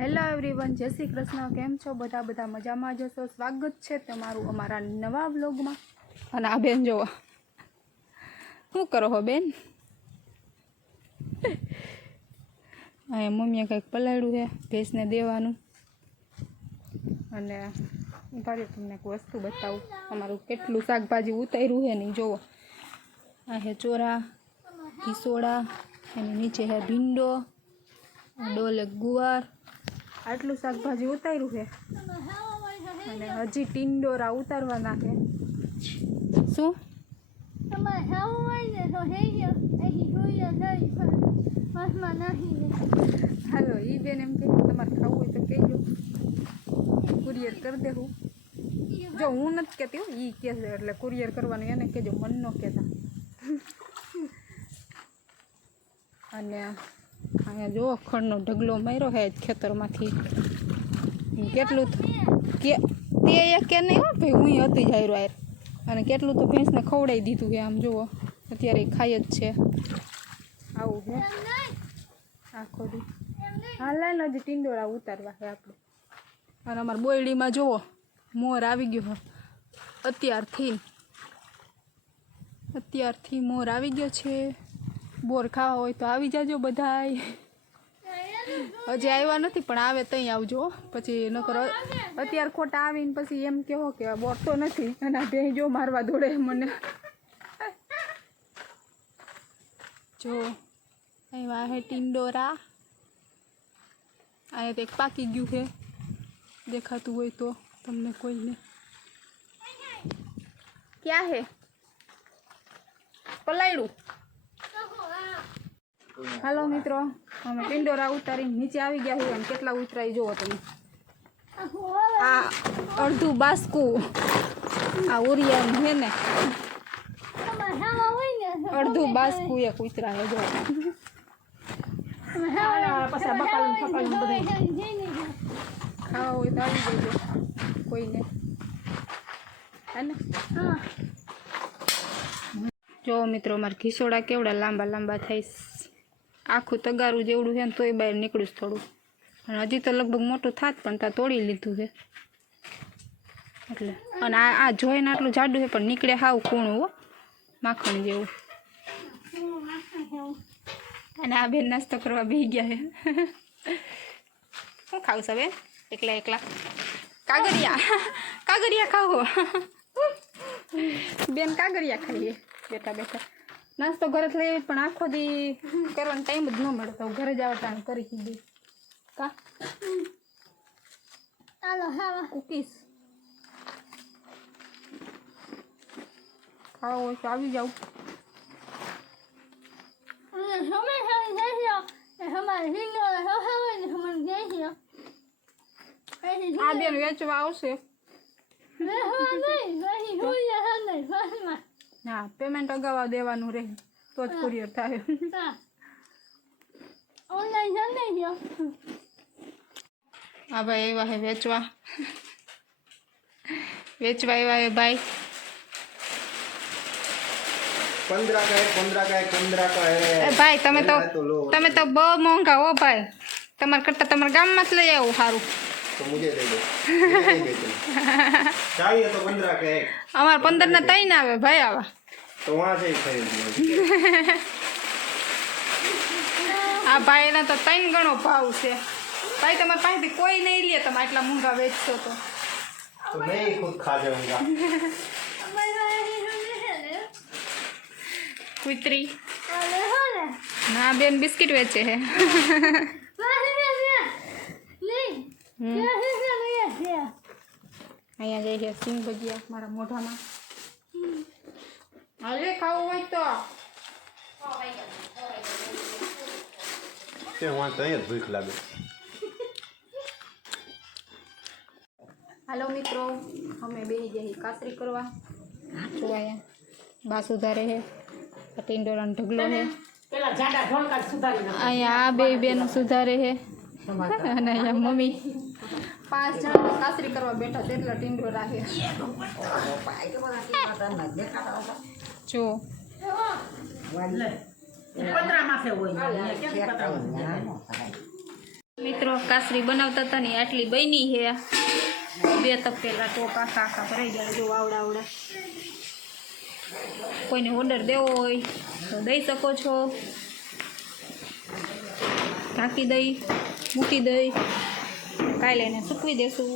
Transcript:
Hello everyone, જય શ્રી કૃષ્ણ। કેમ છો બધા મજામાં જશો। સ્વાગત છે તમારું અમારા નવા વ્લોગમાં। અને આ બેન જોવો શું કરો હો બેન? અહીંયા મમ્મીએ કંઈક પલાળ્યું છે ભેંસને દેવાનું। અને ઉભારી તમને એક વસ્તુ બતાવું, અમારું કેટલું શાકભાજી ઉતાર્યું છે ને જોવો। આ છે ચોરા, કિસોડા, એની નીચે છે ભીંડો, ડોલે ગુવાર, આટલું શાકભાજી ઉતાર્યું છે। અને હજી ટીંડોરા ઉતારવાના છે। શું હાલો, એ બેન એમ કે તમારે ખાવું હોય તો કહેજો, કુરિયર કરી દેવું। જો હું નથી કહેતી હો, એ કહે છે એટલે કુરિયર કરવાનું એને કહેજો, મન ન કહેતા। અને અહીંયા જો ખડનો ઢગલો માર્યો છે ખેતરમાંથી। કેટલું કે તે કે નહીં હો ભાઈ, હું હતી જ હારો। અને કેટલું તો ભેંસને ખવડાવી દીધું છે, આમ જુઓ અત્યારે ખાઈ જ છે। આવું છે આખો દી। હાલ હજી ટીંડોળા ઉતારવા છે આપણે। અને અમારા બોયડીમાં જુઓ મોર આવી ગયો છે। અત્યારથી મોર આવી ગયો છે। બોર ખાવા હોય તો આવી જાજો બધાય। હજી આવ્યા નથી પણ આવે તઈ આવજો, પછી નકર અત્યારે ખોટા આવીને પછી એમ કહો કે બોર તો નથી અને ભેંજો મારવા દોડે મને। જો આવ્યા હે ટીંડોરા। અહીંયા તો એક પાકી ગયું છે, દેખાતું હોય તો તમને કોઈને। ક્યાં હે પલાયડું? હાલો મિત્રો, અમે ટીંડોરા ઉતારીને નીચે આવી ગયા છીએ। અને કેટલા ઉતરાય જુઓ તમે। આ અડધું બાસકું આ ઉરિયાનું છે ને, અડધું બાસકું એક ઉતરા છે જો। ખાવા હોય તો આવી જજો કોઈને, હે ને? જો મિત્રો, અમારા ઘીસોડા કેવડા લાંબા લાંબા થાય, આખું તગારું જેવડું છે ને તોય બહાર નીકળ્યું થોડું। અને હજી તો લગભગ મોટું થાત પણ ત્યાં તોડી લીધું છે એટલે। અને આ જોઈને આટલું જાડું છે પણ નીકળે હાવ કૂણું હો, માખણ જેવું। અને આ બેન નાસ્તો કરવા બેસી ગયા છે। શું ખાવું છે બેન? એકલા એકલા કાગરિયા ખાવો? બેન કાગરિયા ખાઈએ બેઠા બેઠા। નાસ્તો ઘરે લઈ પણ આખો દી કરવાનો ટાઈમ જ ન મળે, તો ઘરે જ આવતા કરી કીધું કા કુકીઝ ખાવા હોય તો આવી જાવ। આ બેન વેચવા આવશે। હા, પેમેન્ટ અગાઉ દેવાનું રહે તો જ કુરિયર થાય। હા ભાઈ, એવા હે વેચવા આવ્યા હે ભાઈ। 15 का है भाई તમે તો બહુ મોંઘા હો ભાઈ। તમારા કરતા તમારા ગામમાં જ લઈ આવું સારું। तो मुझे दे दो, चाहिए तो 15 का एक। અમાર 15 ના 3 આવે ભાઈ આવા, तो वहां से ही खरीद लो। આ ભાઈ એના તો 3 ગણો ભાવ છે ભાઈ। તમારા પાસેથી કોઈ નહીં લે, તમે આટલા મોંઘા વેચશો તો मैं ही खुद खा जाऊंगा। કુતરી ના બેન બિસ્કિટ વેચે છે। અહીંયા જઈ છે સિંગ ભજીયા મારા મોઢામાં। હાલે ખાવું હોય તો તે વहां તો જ ભૂખ લાગે। હાલો મિત્રો, અમે બેસી જઈએ કાતરી કરવા। જો અહીંયા બા સુધારે છે, ટીંડોરાનો ઢગલો છે। અહીંયા આ બે બેનો સુધારે છે અને અહીંયા મમ્મી 5 જણા કાતરી કરવા બેઠા, તેટલા ટીંડોરા છે જો। મિત્રો કાસરી બનાવતા હતા ને આટલી બની છે 2 તપેલા ટોપ આખા આખા ભરાઈ જાય જો આવડા આવડા કોઈને ઓર્ડર દેવો હોય તો દઈ શકો છો ઢાંકી દઈ મૂકી દઈ કાલે એને સૂકવી દેશું